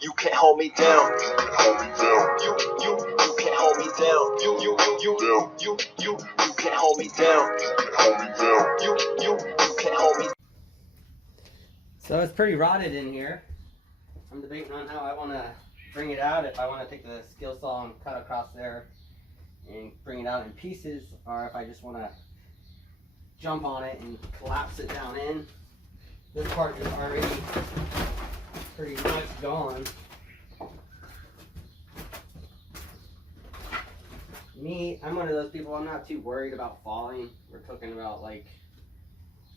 You can't hold me down. You can't hold me down. You can't hold me down. You can't hold me down. You can't hold me down. You can't hold me. So it's pretty rotted in here. I'm debating on how I want to bring it out. If I want to take the skill saw and cut across there and bring it out in pieces, or if I just want to jump on it and collapse it down in. This part is already pretty much gone. Me, I'm one of those people, I'm not too worried about falling. We're talking about like,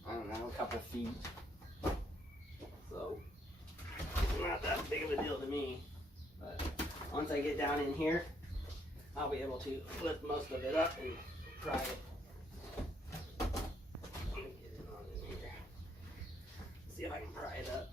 I don't know, a couple feet. So, not that big of a deal to me. But once I get down in here, I'll be able to lift most of it up and try it. Get it on in here. See if I can pry it up.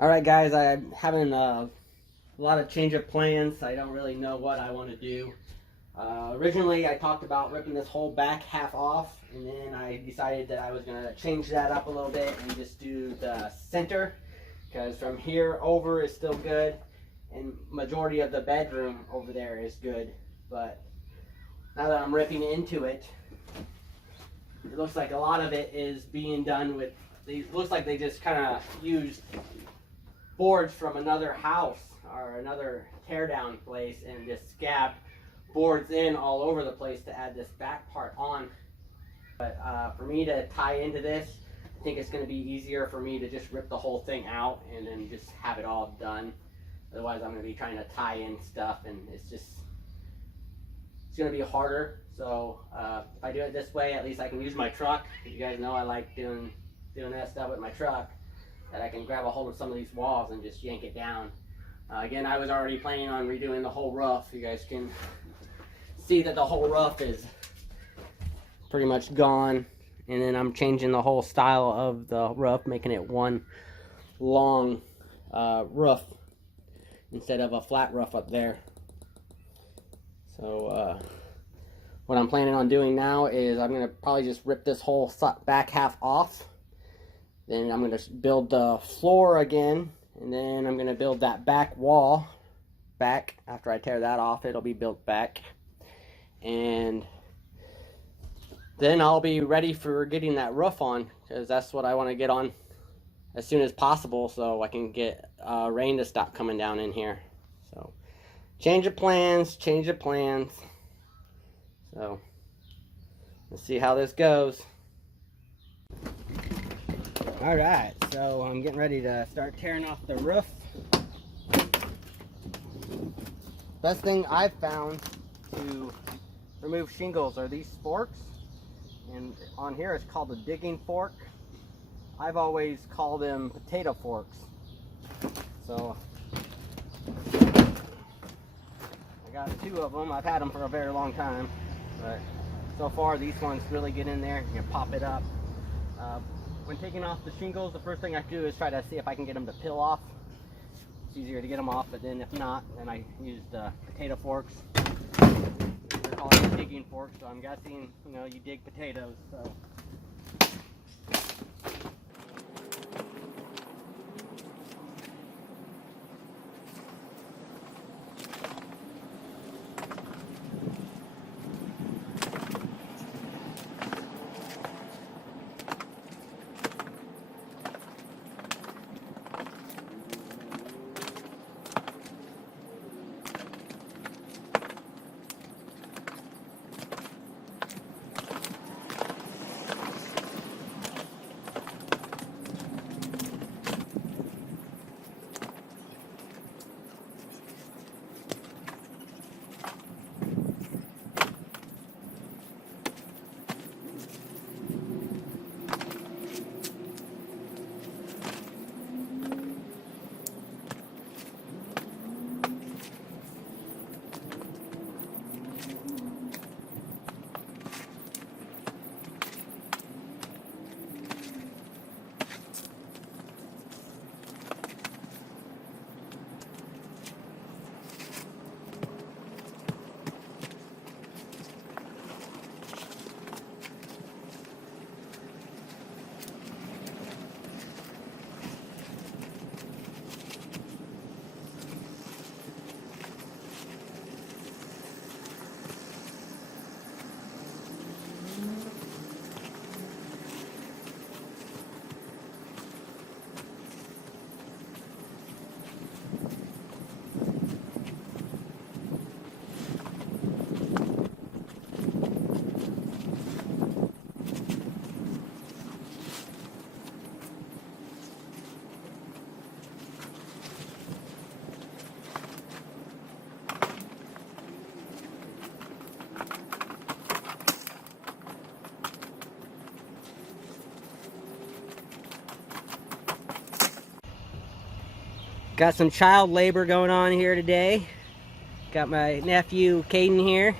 Alright guys, I'm having a lot of change of plans. I don't really know what I want to do. Originally I talked about ripping this whole back half off, and then I decided that I was going to change that up a little bit and just do the center, because from here over is still good, and majority of the bedroom over there is good. But now that I'm ripping into it, it looks like a lot of it is being done with these. Looks like they just kind of used boards from another house or another teardown place and just scabbed boards in all over the place to add this back part on. But for me to tie into this, I think it's going to be easier for me to just rip the whole thing out and then just have it all done. Otherwise I'm going to be trying to tie in stuff, and it's going to be harder. So if I do it this way, at least I can use my truck. You guys know I like doing that stuff with my truck, that I can grab a hold of some of these walls and just yank it down. Again, I was already planning on redoing the whole roof. You guys can see that the whole roof is pretty much gone. And then I'm changing the whole style of the roof, making it one long roof instead of a flat roof up there. So what I'm planning on doing now is I'm going to probably just rip this whole back half off. Then I'm going to build the floor again, and then I'm going to build that back wall back. After I tear that off, it'll be built back. And then I'll be ready for getting that roof on, because that's what I want to get on as soon as possible, so I can get rain to stop coming down in here. So change of plans. So let's see how this goes. Alright, so I'm getting ready to start tearing off the roof. Best thing I've found to remove shingles are these forks. And on here it's called a digging fork. I've always called them potato forks. So I got two of them. I've had them for a very long time, but so far these ones really get in there. You can pop it up. When taking off the shingles, the first thing I do is try to see if I can get them to peel off. It's easier to get them off, but then if not, then I use the potato forks. They're called digging forks, so I'm guessing, you know, you dig potatoes, so. Got some child labor going on here today. Got my nephew Caden here.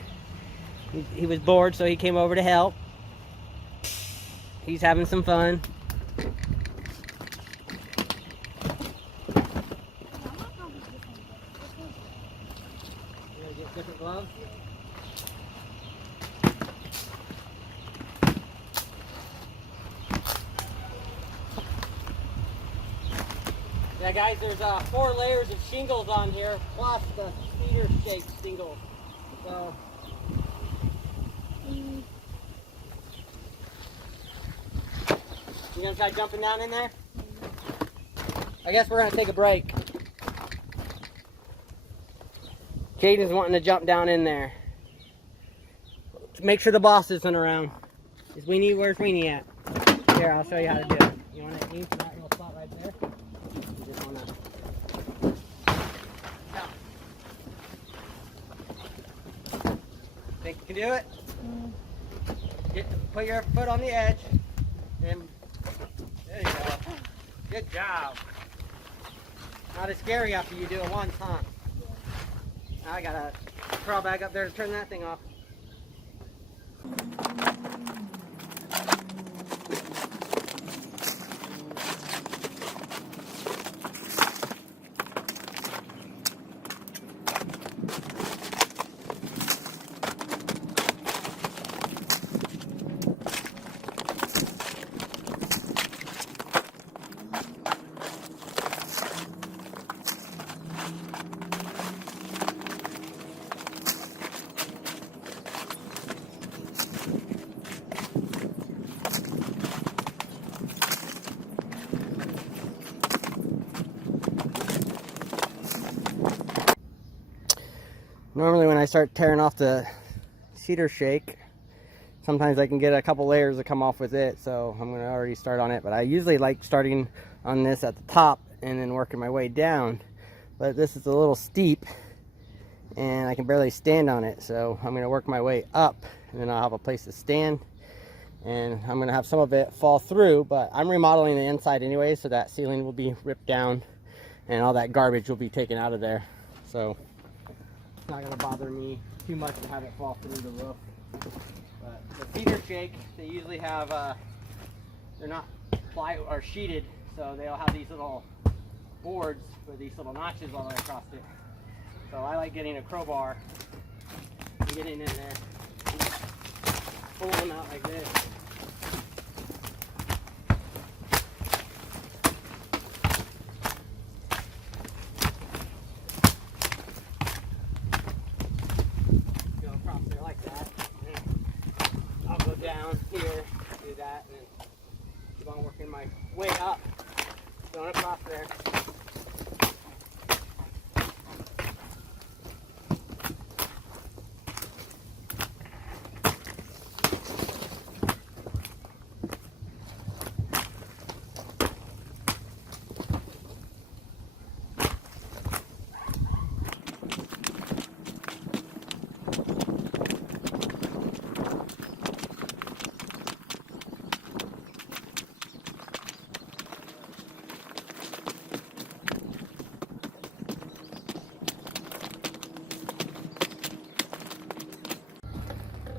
He was bored, so he came over to help. He's having some fun. Get different gloves. Yeah, guys, there's 4 layers of shingles on here, plus the cedar shake shingles. So, you gonna try jumping down in there? I guess we're gonna take a break. Caden's wanting to jump down in there. Make sure the boss isn't around. Is Weenie? Where's Weenie at? Here, I'll show you how to do it. You want to aim for that little spot right there? You just want to. Think you can do it? Put your foot on the edge. And there you go. Good job. Not as scary after you do it once, huh? Now I gotta crawl back up there to turn that thing off. Normally when I start tearing off the cedar shake, sometimes I can get a couple layers to come off with it, so I'm going to already start on it. But I usually like starting on this at the top and then working my way down. But this is a little steep and I can barely stand on it, so I'm going to work my way up and then I'll have a place to stand. And I'm going to have some of it fall through, but I'm remodeling the inside anyway, so that ceiling will be ripped down and all that garbage will be taken out of there. So it's not going to bother me too much to have it fall through the roof. But the cedar shake, they usually have, they're not ply or sheeted, so they'll have these little boards with these little notches all the way across it. So I like getting a crowbar and getting in there, pull them out like this. Down here, do that, and then keep on working my way up, going across there.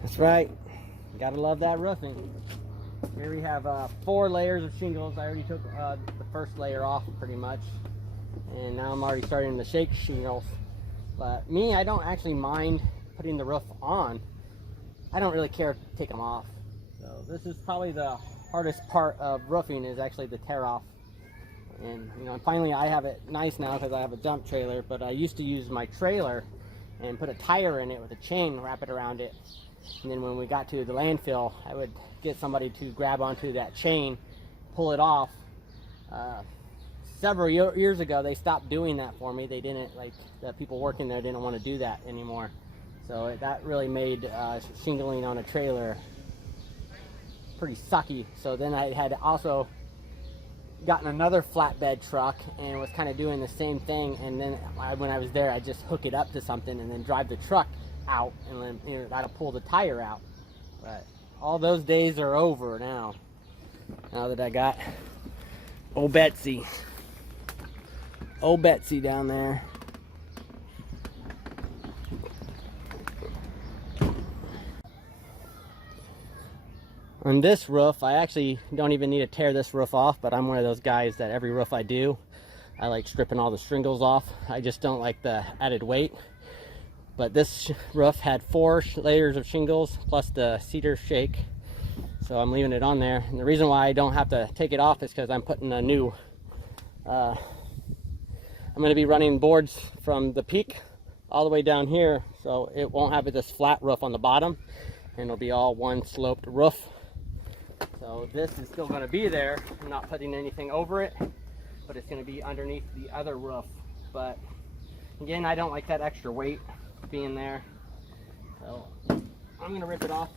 That's right. Gotta love that roofing. Here we have 4 layers of shingles. I already took the first layer off pretty much. And now I'm already starting to shake shingles. But me, I don't actually mind putting the roof on. I don't really care to take them off. So this is probably the hardest part of roofing, is actually the tear off. And you know, finally I have it nice now because I have a dump trailer, but I used to use my trailer and put a tire in it with a chain, wrap it around it. And then when we got to the landfill, I would get somebody to grab onto that chain, pull it off. Several years ago, they stopped doing that for me. They didn't, like, the people working there didn't want to do that anymore. So that really made shingling on a trailer pretty sucky. So then I had also gotten another flatbed truck and was kind of doing the same thing. And then when I was there, I just hook it up to something and then drive the truck out, and then, you know, gotta pull the tire out. But all those days are over now. Now that I got old Betsy. Oh, Betsy down there. On this roof, I actually don't even need to tear this roof off, but I'm one of those guys that every roof I do, I like stripping all the shingles off. I just don't like the added weight. But this roof had 4 layers of shingles plus the cedar shake, so I'm leaving it on there. And the reason why I don't have to take it off is because I'm putting a new, I'm going to be running boards from the peak all the way down here, so it won't have this flat roof on the bottom, and it'll be all one sloped roof. So this is still going to be there. I'm not putting anything over it, but it's going to be underneath the other roof. But again, I don't like that extra weight being there, so I'm going to rip it off.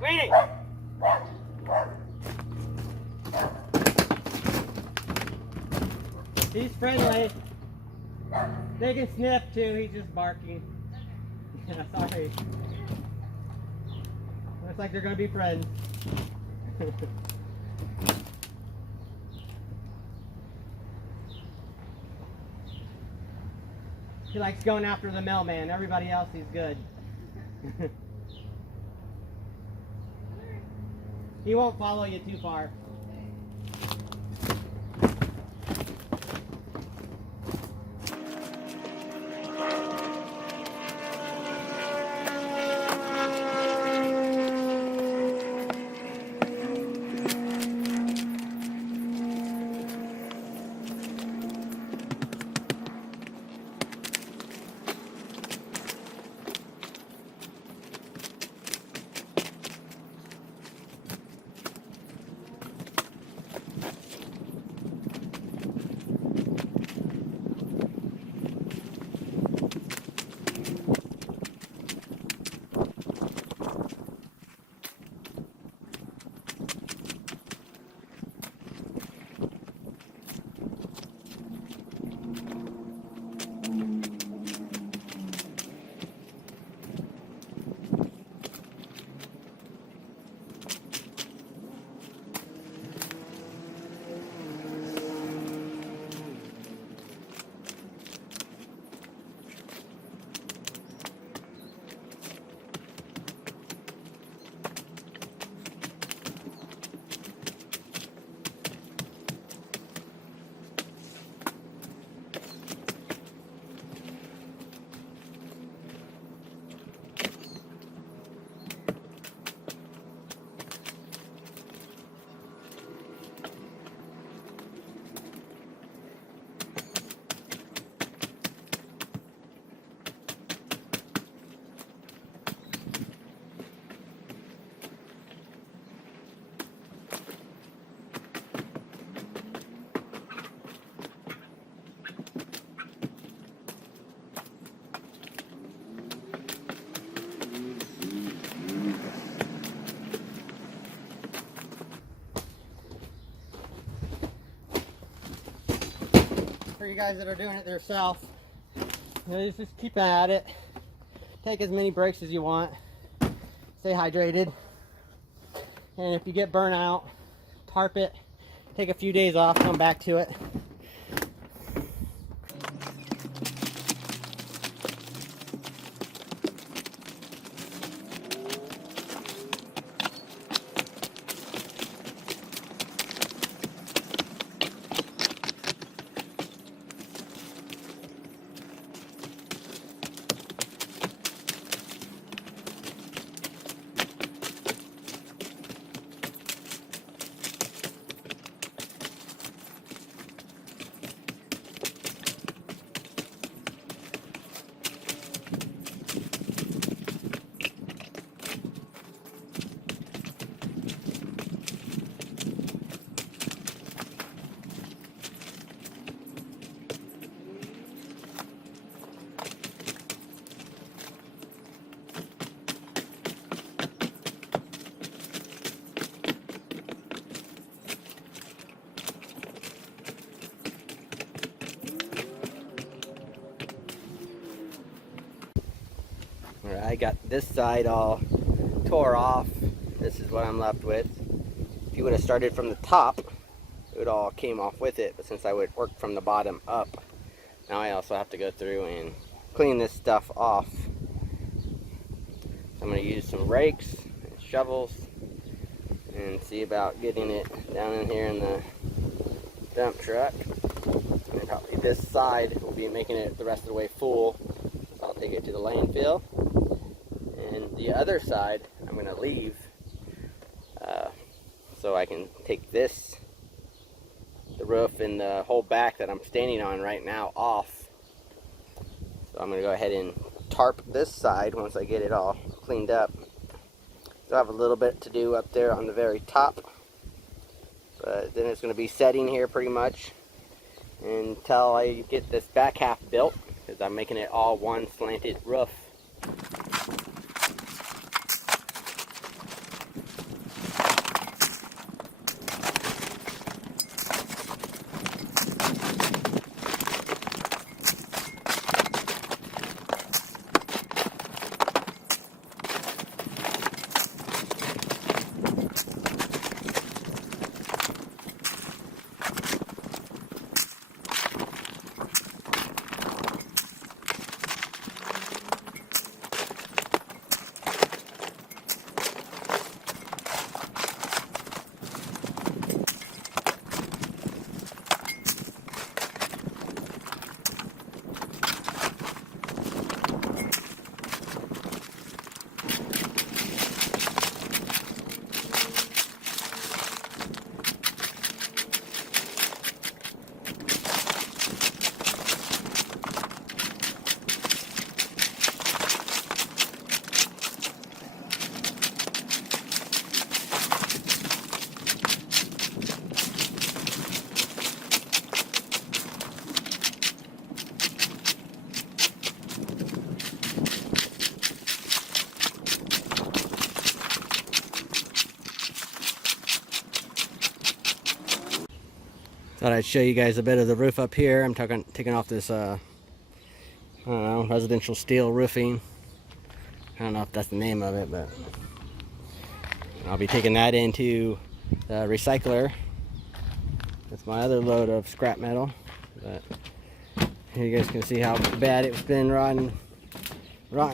Waiting. He's friendly. They can sniff too, he's just barking. Yeah, sorry. Looks like they're gonna be friends. He likes going after the mailman. Everybody else, he's good. He won't follow you too far. For you guys that are doing it yourself, you know, just keep at it. Take as many breaks as you want. Stay hydrated. And if you get burnt out, tarp it. Take a few days off, come back to it. Alright, I got this side all tore off. This is what I'm left with. If you would have started from the top, it would all came off with it, but since I would work from the bottom up, now I also have to go through and clean this stuff off. So I'm going to use some rakes and shovels and see about getting it down in here in the dump truck. And probably this side will be making it the rest of the way full. So I'll take it to the landfill. And the other side I'm going to leave so I can take this, the roof and the whole back that I'm standing on right now off. So I'm going to go ahead and tarp this side once I get it all cleaned up. So I have a little bit to do up there on the very top, but then it's going to be setting here pretty much until I get this back half built, because I'm making it all one slanted roof. Thought I'd show you guys a bit of the roof up here. I'm taking off this, I don't know, residential steel roofing. I don't know if that's the name of it, but I'll be taking that into the recycler. That's my other load of scrap metal. But here you guys can see how bad it's been rotting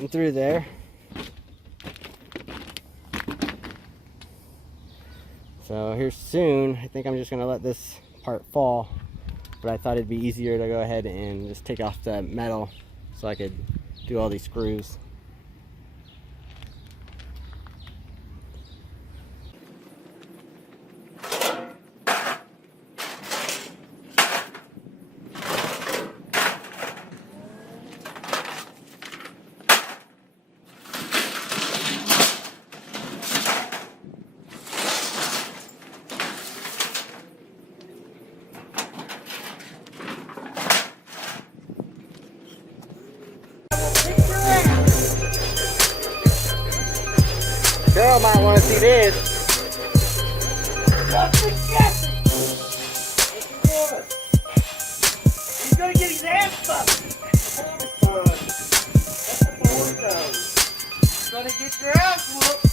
through there. So here soon, I think I'm just gonna let this part fall, but I thought it'd be easier to go ahead and just take off the metal so I could do all these screws. Girl might want to see this. He's gonna get his ass fucked. That's the boy goes. He's gonna get your ass whooped.